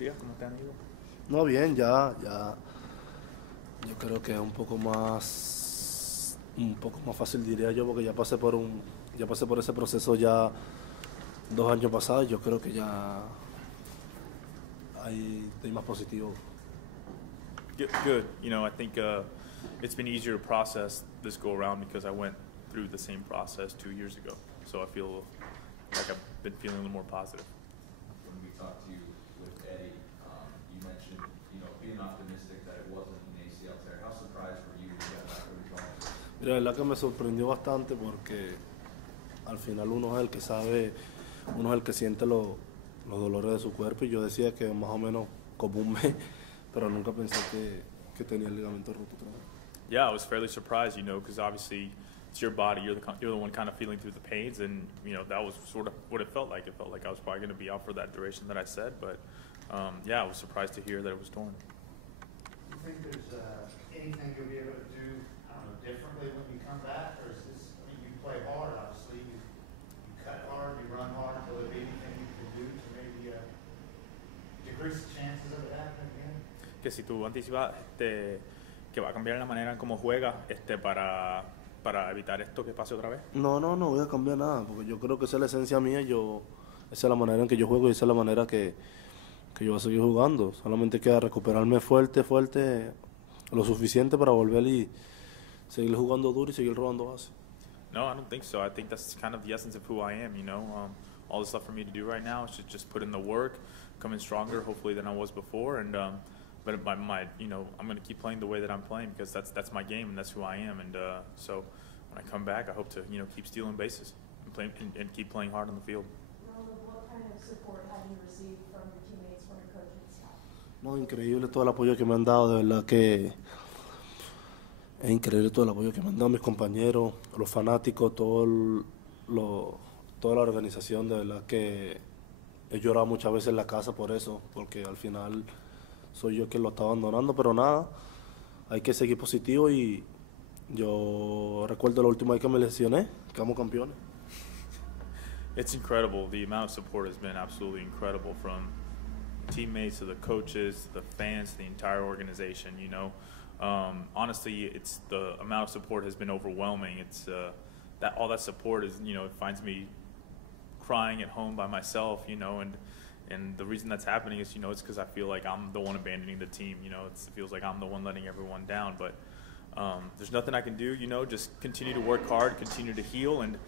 días? ¿Cómo te han ido? No, bien, ya. Yo creo que es un poco más fácil diría yo, porque ya pasé por ese proceso ya 2 años pasados. Yo creo que ya estoy más positivo. Good. I think it's been easier to process this go around because I went through the same process 2 years ago. So I feel like I've been feeling a little more positive. When we talked to you with Eddie, you mentioned, being optimistic that it wasn't an ACL tear. How surprised were you when you got back early going? Mira, la verdad que me sorprendió bastante porque al final uno es el que sabe, uno es el que siente los dolores de su cuerpo, y yo decía que más o menos como un mes, pero nunca pensé que tenía el ligamento roto otra vez. Yeah, I was fairly surprised, because obviously it's your body. You're the one kind of feeling through the pains, and that was sort of what it felt like. It felt like I was probably going to be out for that duration that I said, but yeah, I was surprised to hear that it was torn. Do you think there's anything you'll be able to do, I don't know, differently when you come back, or is this? I mean, you play hard, obviously. You cut hard, you run hard. Will there be anything you can do to maybe decrease the chances of it happening again? Que si tú anticipas que va a cambiar la manera en cómo juega para evitar esto que pase otra vez. No voy a cambiar nada, porque yo creo que esa es la esencia mía. Esa es la manera en que yo juego y esa es la manera que yo voy a seguir jugando. Solamente queda recuperarme fuerte, lo suficiente para volver y seguir jugando duro y seguir robando base. No, I don't think so. I think that's kind of the essence of who I am, all the stuff for me to do right now is to just put in the work, come in stronger, hopefully, than I was before, and but I'm going to keep playing the way that I'm playing because that's my game and that's who I am, and so when I come back, I hope to keep stealing bases and keep playing hard on the field. What kind of support have you received from your teammates, from your coaching staff? No, increíble todo el apoyo que me han dado, de verdad que es increíble todo el apoyo que me han dado mis compañeros, los fanáticos, toda la organización. De verdad que he llorado muchas veces en la casa por eso, porque al final soy yo quien lo está abandonando, pero nada, hay que seguir positivo. Y yo recuerdo la última vez que me lesioné, quedamos campeones. It's incredible. The amount of support has been absolutely incredible, from teammates to the coaches, to the fans, to the entire organization. Honestly, it's the amount of support has been overwhelming. It's that all that support is, it finds me crying at home by myself, and the reason that's happening is, it's because I feel like I'm the one abandoning the team. It feels like I'm the one letting everyone down. But there's nothing I can do. Just continue to work hard, continue to heal, and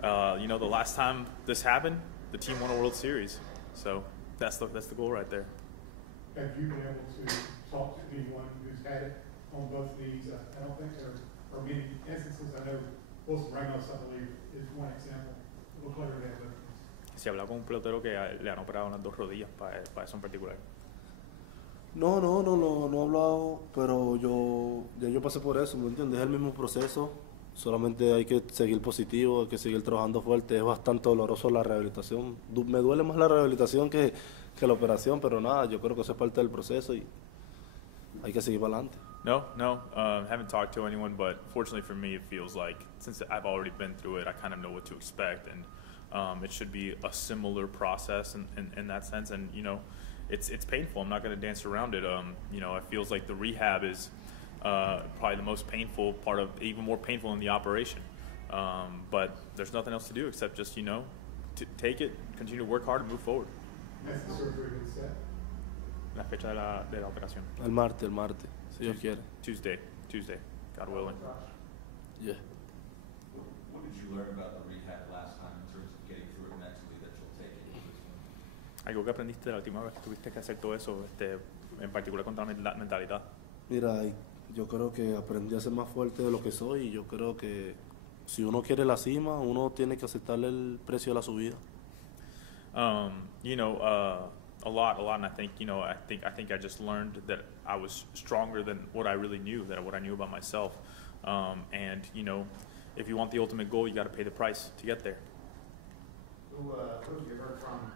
the last time this happened, the team won a World Series. So that's the goal right there. Have you been able to talk to anyone who's had it on both knees? I don't think there are many instances. I know Wilson Ramos, I believe, is one example of a player that had. Si habla con un pelotero que le han operado las dos rodillas para eso en particular. No he hablado, pero yo pasé por eso, ¿me entiendes? Es el mismo proceso, solamente hay que seguir positivo, hay que seguir trabajando fuerte. Es bastante doloroso la rehabilitación, me duele más la rehabilitación que la operación, pero nada, yo creo que eso es parte del proceso y hay que seguir para adelante. No, haven't talked to anyone, but fortunately for me, it feels like since I've already been through it, I kind of know what to expect, and it should be a similar process in that sense. And it's painful. I'm not going to dance around it. It feels like the rehab is probably the most painful part of, even more painful than the operation. But there's nothing else to do except just to take it, continue to work hard, and move forward. Has the surgery been set? La fecha de la operación. El martes, si Dios quiere. Tuesday, God willing. Yeah. What did you learn about the rehab last time in terms of getting through it mentally that you'll take into this one? Algo que aprendiste la última vez que tuviste que hacer todo eso, en particular contra la mentalidad. Mira, yo creo que aprendí a ser más fuerte de lo que soy, y yo creo que si uno quiere la cima, uno tiene que aceptarle el precio de la subida. A lot, and I think I just learned that I was stronger than what I really knew, what I knew about myself. And if you want the ultimate goal, you got to pay the price to get there. Who have you heard from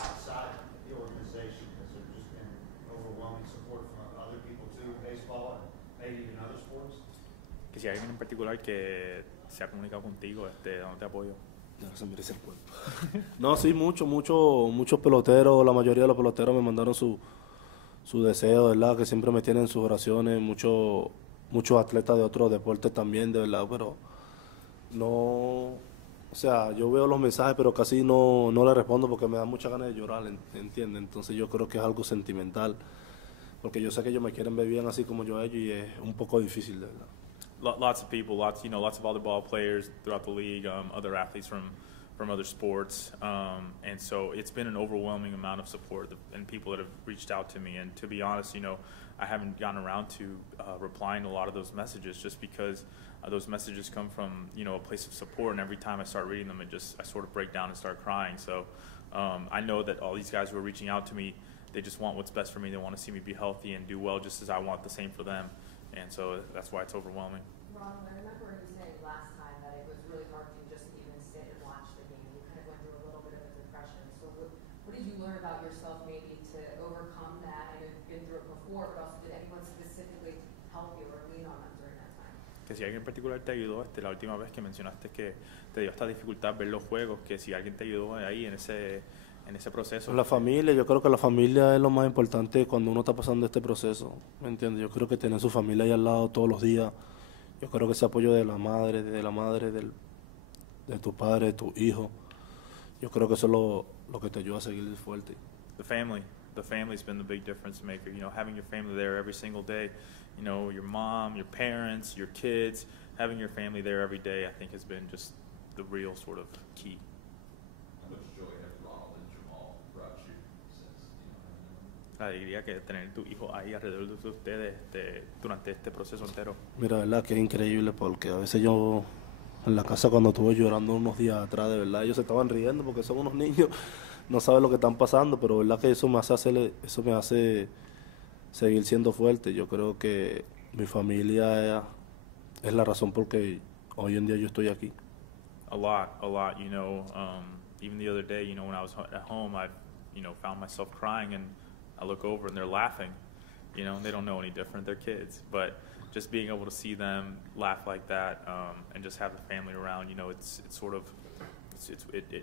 outside the organization? Has there just been overwhelming support from other people too in baseball and maybe even other sports? Que si hay alguien en particular que se ha comunicado contigo, dándote apoyo. ahora se me eriza el cuerpo. No, sí, muchos peloteros, la mayoría de los peloteros me mandaron su deseo, ¿verdad? Que siempre me tienen en sus oraciones, muchos atletas de otros deportes también, de verdad, pero no, o sea, yo veo los mensajes, pero casi no le respondo porque me da mucha ganas de llorar, ¿entiendes? Entonces yo creo que es algo sentimental, porque yo sé que ellos me quieren ver bien así como yo a ellos y es un poco difícil, de verdad. Lots of people, lots of volleyball players throughout the league, other athletes from other sports, and so it's been an overwhelming amount of support and people that have reached out to me. And to be honest, I haven't gotten around to replying to a lot of those messages just because those messages come from a place of support, and every time I start reading them, I sort of break down and start crying. So I know that all these guys who are reaching out to me, they just want what's best for me. They want to see me be healthy and do well, just as I want the same for them. And so that's why it's overwhelming. Ron, I remember you saying last time that it was really hard for you just to even sit and watch the game. You kind of went through a little bit of a depression. So what did you learn about yourself maybe to overcome that? I know you've been through it before, but also did anyone specifically help you or lean on them during that time? Que si alguien en particular te ayudó, la última vez que mencionaste que te dio esta dificultad ver los juegos, que si alguien te ayudó ahí en ese proceso. La familia, yo creo que la familia es lo más importante cuando uno está pasando este proceso, ¿me entiendes? Yo creo que tener su familia ahí al lado todos los días, yo creo que ese apoyo de la madre, de tu padre, de tu hijo, yo creo que eso es lo que te ayuda a seguir fuerte. The family's been the big difference maker. Having your family there every single day, your mom, your parents, your kids, having your family there every day, I think has been just the real sort of key. How much joy have Ronald and Jamal brought you since, La alegría que tener tu hijo ahí alrededor de ustedes durante este proceso entero. Mira, de verdad que es increíble porque a veces yo en la casa cuando estuve llorando unos días atrás, de verdad, ellos se estaban riendo porque son unos niños, no saben lo que están pasando, pero de verdad que eso me hace seguir siendo fuerte. Yo creo que mi familia es la razón por que hoy en día yo estoy aquí. A lot. Even the other day, when I was at home, I, found myself crying, and I look over and they're laughing. They don't know any different. They're kids, but just being able to see them laugh like that, and just have the family around, it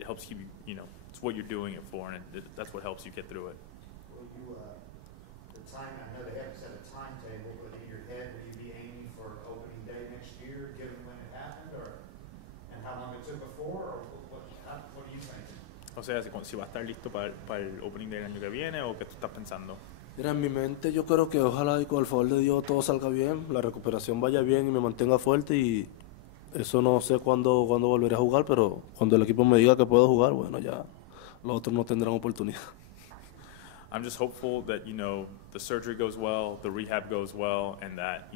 helps keep you, it's what you're doing it for, and that's what helps you get through it. Will you, the time, I know they haven't set a timetable, but in your head, will you be aiming for opening day next year, given when it happened, and how long it took before, or what do you think? O sea, si va a estar listo para el opening del año que viene, o qué tú estás pensando. Mira, en mi mente yo creo que ojalá y con el favor de Dios todo salga bien, la recuperación vaya bien y me mantenga fuerte, y eso no sé cuándo volveré a jugar, pero cuando el equipo me diga que puedo jugar, bueno, ya los otros no tendrán oportunidad. I'm just hopeful that, the surgery goes well, the rehab goes well, and that,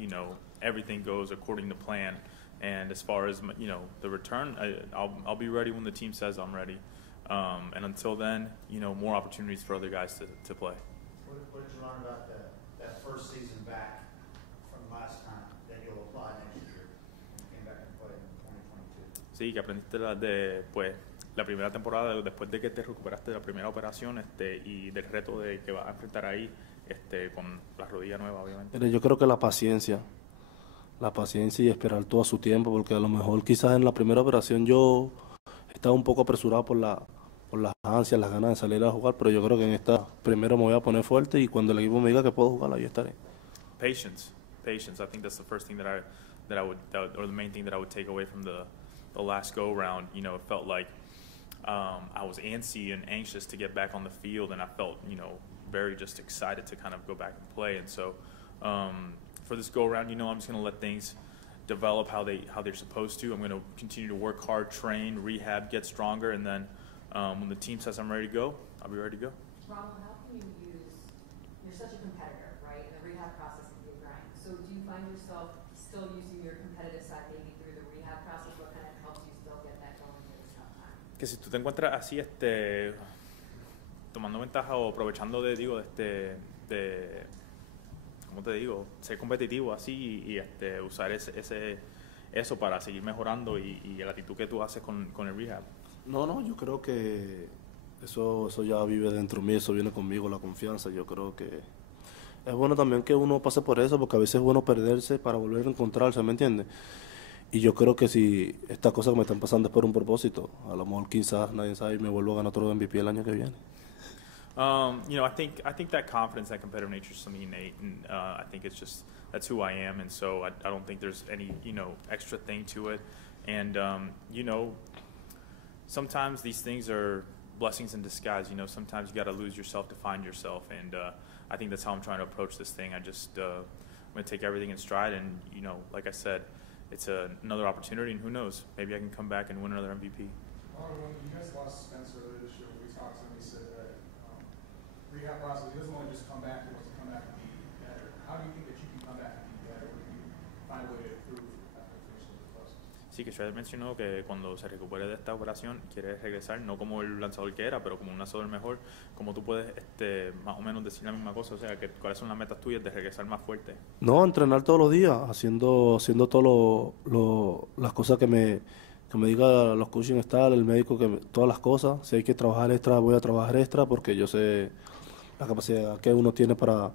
everything goes according to plan. And as far as, the return, I'll be ready when the team says I'm ready. And until then, more opportunities for other guys to play. What did you learn about that first season back from last time that you'll apply next year when you came back and played in 2022? Sí, que aprendiste la primera temporada después de que te recuperaste de la primera operación, y del reto de que vas a enfrentar ahí, con la rodilla nueva, obviamente. Mira, yo creo que la paciencia y esperar todo a su tiempo, porque a lo mejor quizás en la primera operación yo estaba un poco apresurado por las ansias, las ganas de salir a jugar, pero yo creo que en esta primero me voy a poner fuerte y cuando el equipo me diga que puedo jugar, ahí estaré. Patience. I think that's the first thing or the main thing that I would take away from the last go round. It felt like I was antsy and anxious to get back on the field, and I felt, very just excited to kind of go back and play. And so for this go round, I'm just going to let things develop how they're supposed to. I'm going to continue to work hard, train, rehab, get stronger, and then when the team says I'm ready to go, I'll be ready to go. Ronald, how can you're such a competitor, right? And the rehab process can be a grind. So do you find yourself still using your competitive side maybe through the rehab process? What kind of helps you still get that going through this tough time? Que si tú te encuentras así, tomando ventaja o aprovechando ¿cómo te digo? Ser competitivo así y usar eso para seguir mejorando y la actitud que tú haces con el rehab. No, yo creo que eso ya vive dentro de mí, eso viene conmigo, la confianza. Yo creo que es bueno también que uno pase por eso, porque a veces es bueno perderse para volver a encontrarse, ¿me entiendes? Y yo creo que si estas cosas que me están pasando es por un propósito, a lo mejor quizás nadie sabe y me vuelvo a ganar otro MVP el año que viene. You know, I think that confidence, that competitive nature is something innate, and I think it's just that's who I am, and so I don't think there's any extra thing to it, and you know, sometimes these things are blessings in disguise. You know, sometimes you got to lose yourself to find yourself, and I think that's how I'm trying to approach this thing. I'm gonna take everything in stride, and you know, like I said, it's another opportunity, and who knows, maybe I can come back and win another MVP. When you guys lost Spencer earlier this year, we talked to him, he said that rehab process, he doesn't want to just come back, he wants to come back and be better. How do you think that you can come back and be better? Or do you find a way to improve after finishing the process? Sí, que Shredder mencionó que cuando se recupere de esta operación quiere regresar, no como el lanzador que era, pero como un lanzador mejor. Como tú puedes más o menos decir la misma cosa, o sea, que cuáles son las metas tuyas de regresar más fuerte. No, entrenar todos los días, haciendo todas las cosas que me diga los coaching staff, el médico, todas las cosas. Si hay que trabajar extra, voy a trabajar extra porque yo sé la capacidad que uno tiene para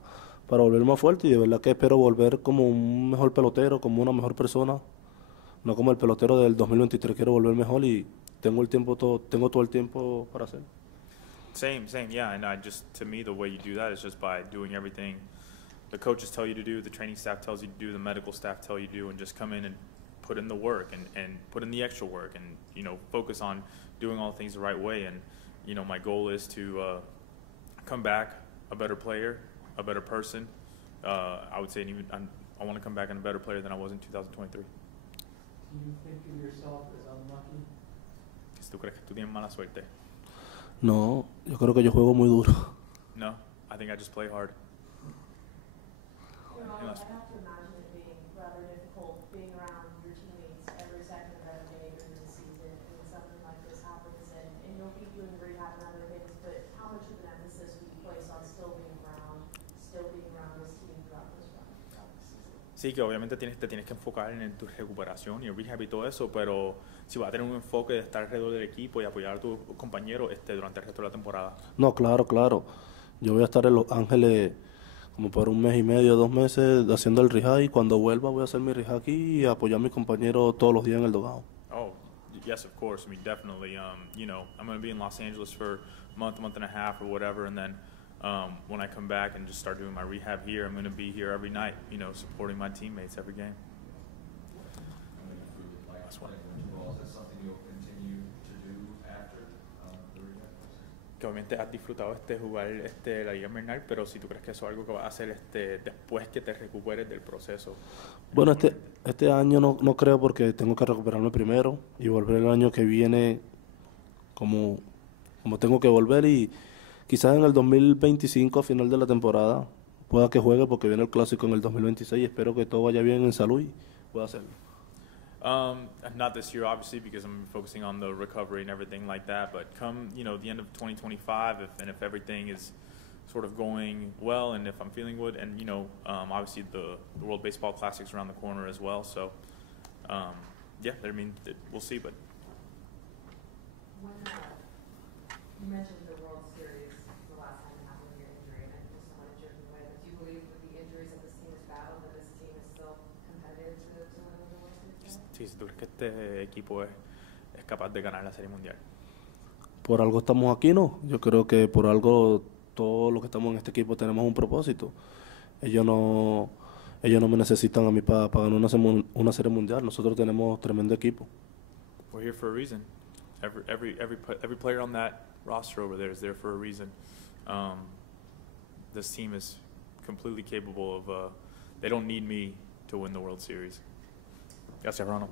volver más fuerte, y de verdad que espero volver como un mejor pelotero, como una mejor persona, no como el pelotero del 2023. Quiero volver mejor y tengo todo el tiempo para hacerlo. Same, yeah, and to me, the way you do that is just by doing everything the coaches tell you to do, the training staff tells you to do, the medical staff tell you to do, and just come in and put in the work and put in the extra work, and you know, focus on doing all things the right way. And you know, my goal is to come back a better player, a better person. I would say I want to come back and a better player than I was in 2023. Do you think of yourself as unlucky? ¿Tú crees que tú tienes mala suerte? No, yo creo que yo juego muy duro. No, I think I just play hard. You know, I have to imagine it being rather difficult being around your teammates every second of every day during the season, and something like this happens, and you'll keep doing rehab and other things, but how much of an emphasis do you place on still being around this team throughout the season? Sí, que obviamente te tienes que enfocar en tu recuperación y el rehab y todo eso, pero si vas a tener un enfoque de estar alrededor del equipo y apoyar a tus compañeros durante el resto de la temporada. No, claro. Yo voy a estar en Los Ángeles como por un mes y medio, 2 meses haciendo el rehab, y cuando vuelva voy a hacer mi rehab aquí y apoyar a mis compañeros todos los días en el dogado. Oh, yes, of course. I mean, definitely. You know, I'm going to be in Los Angeles for a month and a half or whatever, and then when I come back and just start doing my rehab here, I'm going to be here every night, you know, supporting my teammates every game. That's one. Is that something you'll continue to do after the rehab process? Que obviamente has disfrutado jugar la Liga Invernal, pero si tú crees que eso es algo que vas a hacer después que te recuperes del proceso. Bueno, este año no creo, porque tengo que recuperarme primero y volver el año que viene como tengo que volver, y quizás en el 2025, a final de la temporada, pueda que juegue, porque viene el Clásico en el 2026 y espero que todo vaya bien en salud y pueda hacerlo. Not this year, obviously, because I'm focusing on the recovery and everything like that. But come, you know, the end of 2025, if everything is sort of going well, and if I'm feeling good, and you know, obviously the World Baseball Classic's around the corner as well. So, yeah, I mean, we'll see. But When you mentioned the World Series the last time you had your injury, and I think someone injured you away, but do you believe with the injuries that this team has battled, that this team is still competitive to win the World Series? sí, si tú crees que este equipo es capaz de ganar la Serie Mundial. Por algo estamos aquí, ¿no? Yo creo que por algo todos los que estamos en este equipo tenemos un propósito. Ellos no me necesitan a mí para ganar una Serie Mundial. Nosotros tenemos tremendo equipo. We're here for a reason. Every player on that roster over there is there for a reason. This team is completely capable of. They don't need me to win the World Series. Gracias, Ronald.